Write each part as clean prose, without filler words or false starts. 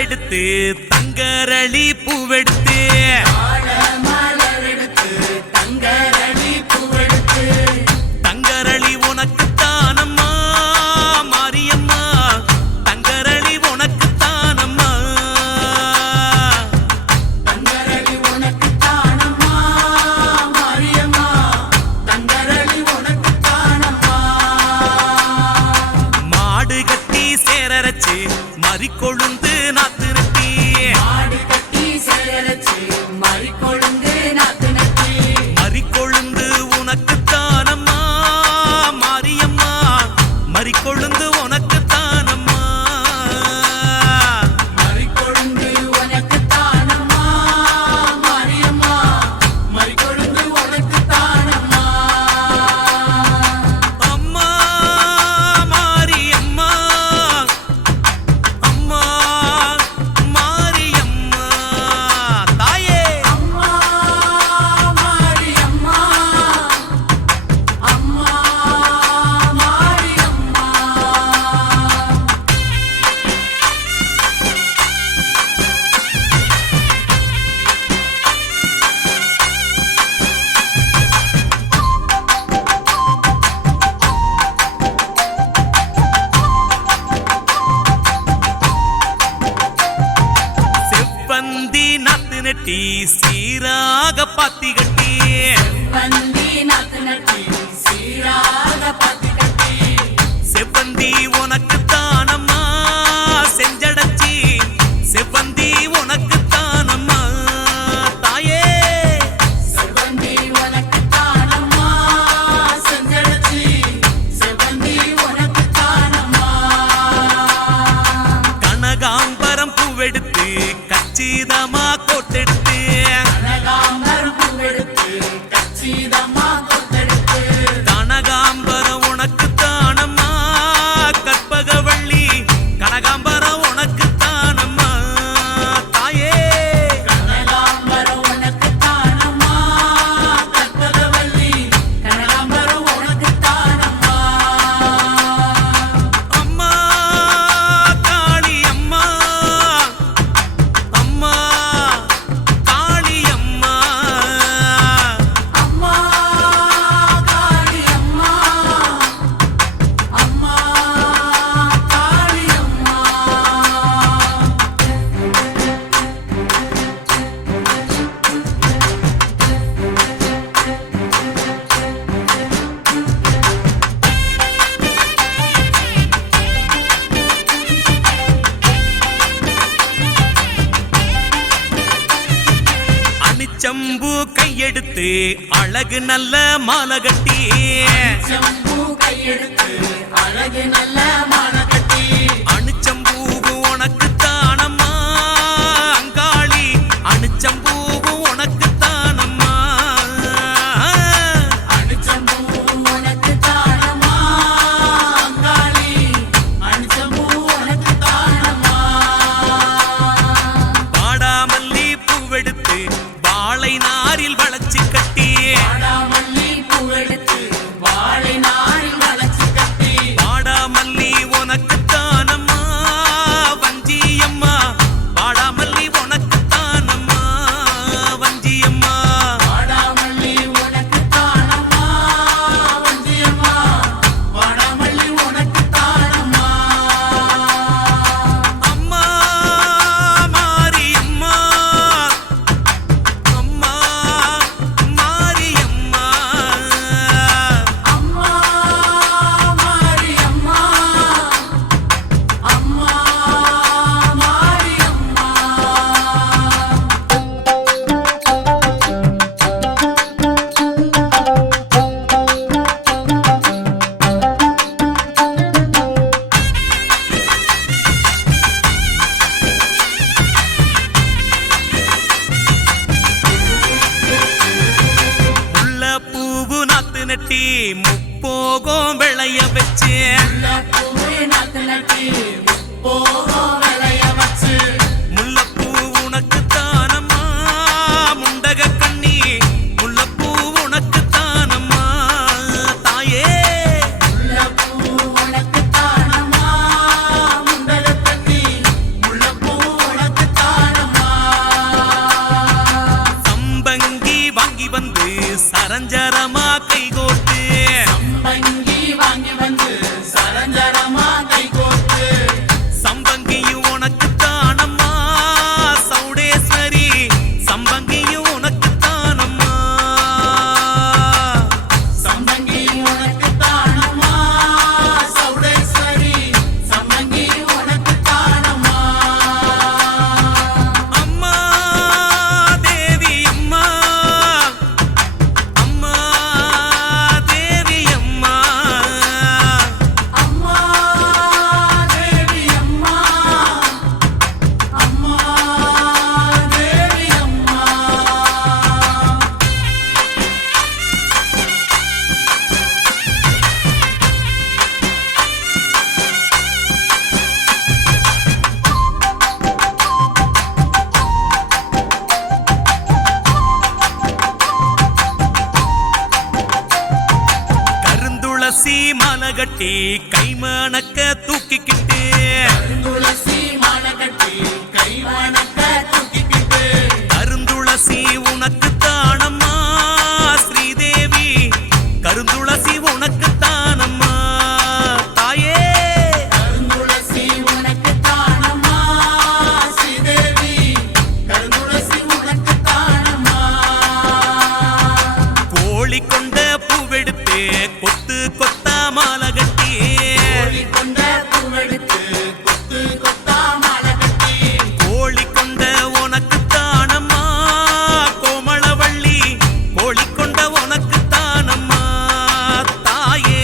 எடுத்து தங்கரளி பூவெடுத்து தங்கரளி உனக்கு தானம்மா மாரியம்மா தங்கரளி உனக்கு தானம்மா தங்கரளி உனக்கு தானம்மா மாரியம்மா தங்கரளி உனக்கு தானம்மா மாடு கட்டி சேரரச்சு மறிக்கொழுந்து நாத்து நட்டி மாடு கட்டி சேரரச்சு மறிக்கொழுந்து நாத்து நட்டி மறிக்கொழுந்து உனக்கு தானம்மா மாரியம்மா மறிக்கொழுந்து உனக்கு தானம்மா மறிக்கொழுந்து உனக்கு தானம்மா மாரியம்மா மறிக்கொழுந்து உனக்கு தானம்மா அம்மா மாரியம்மா அம்மா மாரியம்மா தாயே அம்மா மாரியம்மா அம்மா மாரியம்மா செவ்வந்தி நாத்து நட்டி சீராக பாத்தி கட்டி வந்தி நாத்து நட்டி சீராக பாத்தி கட்டி செவ்வந்தி உனக்கு தானம்மா செஞ்சடச்சி செவ்வந்தி உனக்கு தானம்மா தாயே செவ்வந்தி உனக்கு தானம்மா செஞ்சடச்சி செவ்வந்தி உனக்கு தானம்மா கனகாம்பரம் பூவெடுத்து கச்சிதமா கோட்டெடுத்து கனகாம்பரம் பூவெடுத்து கச்சிதம்மா கொத்தெடுத்து கனகாம்பரம் உனக்கு தானம்மா கற்பகவள்ளி கனகாம்பரம் உனக்கு தானம்மா தாயே கனகாம்பரம் உனக்கு தானம்மா கற்பகவள்ளி கனகாம்பரம் உனக்கு தானம்மா அம்மா காளி அம்மா அம்மா காளி அம்மா அம்மா காளி அம்மா அம்மா காளி அம்மா அணிச்சம்பூ கையெடுத்து அழகு நல்ல மாலை கட்டி செம்பூ கையெடுத்து அழகு நல்ல மாலை கட்டி அணிச்சம்பூவு உனக்கு தானம்மா அங்காளி அணிச்சம்பூவு உனக்கு தானம்மா அணிச்சம்பூ உனக்கு தானம்மா அங்காளி அணிச்சம்பூ உனக்கு தானம்மா வாடாமல்லி பூவெடுத்து வாழை நாரில் வளைச்சு கட்டி வாடாமல்லி பூவெடுத்து வாழை நாரில் வளைச்சு கட்டி வாடாமல்லி உனக்கு தானம்மா வஞ்சியம்மா வாடாமல்லி உனக்கு தானம்மா வஞ்சியம்மா வாடாமல்லி உனக்கு தானம்மா வஞ்சியம்மா வாடாமல்லி உனக்கு தானம்மா அம்மா மாரியம்மா அம்மா மாரியம்மா அம்மா மாரியம்மா அம்மா மாரியம்மா உள்ள பூவு நாத்து நட்டி முப்போகம் விளைய வச்சு பூவே நாத்து நட்டி போகும் விளைய வச்சு முல்லைப்பூ உனக்கு தானம்மா முண்டக கண்ணி முல்லைப்பூ உனக்கு தானம்மா தாயே முல்லைப்பூ உனக்கு தானம்மா முண்டகத் தண்ணி முல்லைப்பூ தாங்கி வந்து சரஞ்சரமா கை கோர்த்து சம்பங்கியும் உனக்கு தானம்மா சௌடேஸ்வரி சம்பங்கியும் உனக்கு தானம்மா சம்பங்கி உனக்கு தானம்மா சௌடேஸ்வரி சம்பங்கி உனக்கு தானம்மா அம்மா தேவி அம்மா அம்மா தேவி அம்மா அம்மா தேவி அம்மா அம்மா தேவி அம்மா கருந்துளசி மாலை கட்டி கைமணக்க தூக்கிக்கிட்டு துளசி மாலை கட்டி கை வணக்க தூக்கிக்கிட்டு கருந்துளசி உனக்கு தானம்மா ஸ்ரீதேவி கருந்துளசி உனக்கு தானம்மா தாயே கருந்துளசி உனக்கு தானம்மா ஸ்ரீதேவி கருந்துளசி உனக்கு தானம்மா கோழி கொண்ட பூவெடுத்து கொத்து கொத்தா மாலை கட்டி கோழி கொண்ட பூவெடுத்து கொத்து கொத்தா மாலை கட்டி கோழி கொண்ட உனக்கு தானம்மா கோமளவள்ளி கோழி கொண்ட உனக்கு தானம்மா தாயே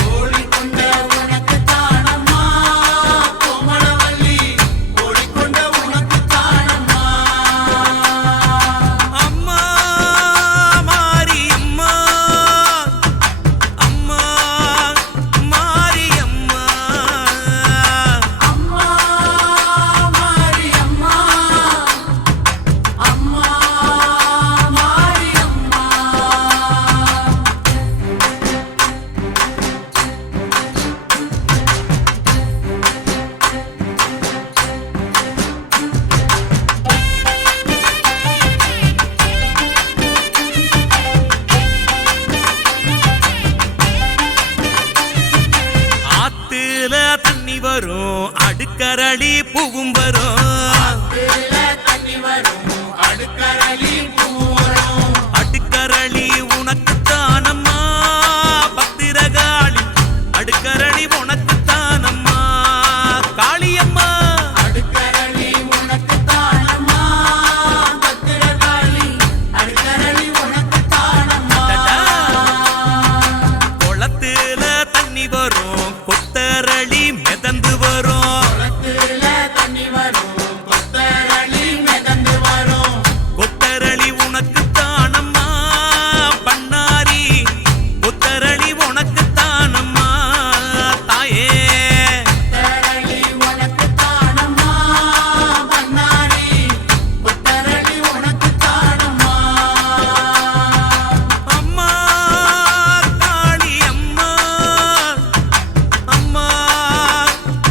கோழி கொண்ட உனக்கு தானம்மா கோமளவள்ளி கோழி கொண்ட உனக்கு தானம்மா அம்மா மாரி அம்மா அம்மா மாரி அம்மா அம்மா மாரி அம்மா அம்மா மாரி அம்மா ஆத்துல தண்ணி வரும் அடுக்கரளி பூவும் வரும் கீழ தண்ணி வரும் அடுக்கரளி பூ வரும் அடுக்கரளி உனக்கு தானம்மா பத்திரகாளி அடுக்கரளி உனக்கு தானம்மா காளியம்மா அடுக்கரளி உனக்கு தானம்மா பத்திரகாளி அடுக்கரளி உனக்கு தானம்மா குளத்துல தண்ணி வரும் கொத்தரளி மிதந்து வரும் குளத்தில தண்ணி வரும் கொத்தரளி மிதந்து வரும் கொத்தரளி உனக்கு தானம்மா பண்ணாரி கொத்தரளி உனக்கு தானம்மா தாயே கொத்தரளி உனக்கு தானம்மா பண்ணாரி கொத்தரளி உனக்கு தானம்மா அம்மா காளி அம்மா அம்மா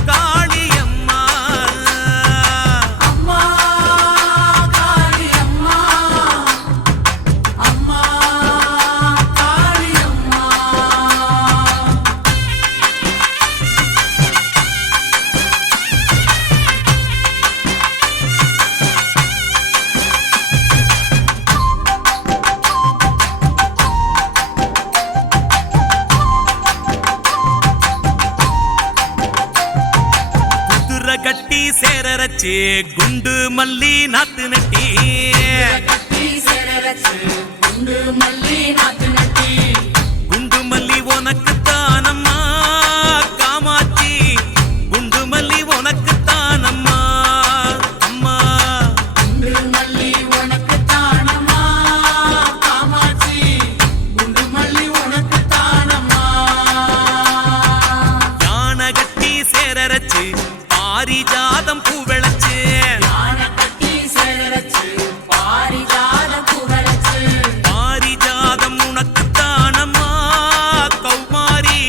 காளி அம்மா அம்மா காளி அம்மா அம்மா காளி அம்மா குதிரை கட்டி சேரரச்சு குண்டு மல்லி நாத்து நட்டி கட்டி சேரரச்சு குண்டு மல்லி நாத்து நட்டி குண்டு மல்லி உனக்கு தானம்மா காமாட்சி குண்டு மல்லி உனக்கு தானம்மா அம்மா குண்டு மல்லி உனக்கு தானம்மா காமாட்சி குண்டு மல்லி உனக்கு தானம்மா யானை கட்டி சேரரச்சு பாரிஜாதம் பூ விளைச்சு யானை கட்டி சேரரச்சு பாரிஜாத புகழச்சு பாரிஜாதம் உனக்கு தானம்மா கௌமாரி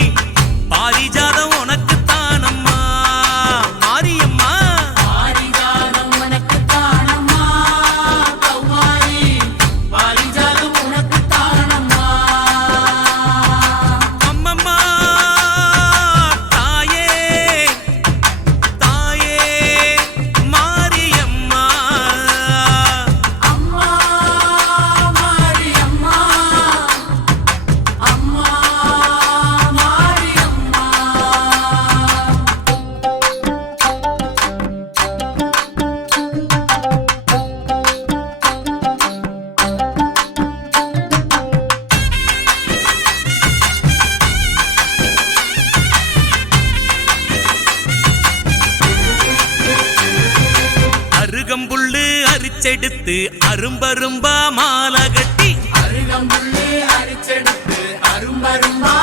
அரிச்செடுத்து அரும்பரும்பா மாலை கட்டி அருகம்புல்லு அரிச்செடுத்து அரும்பரும்பா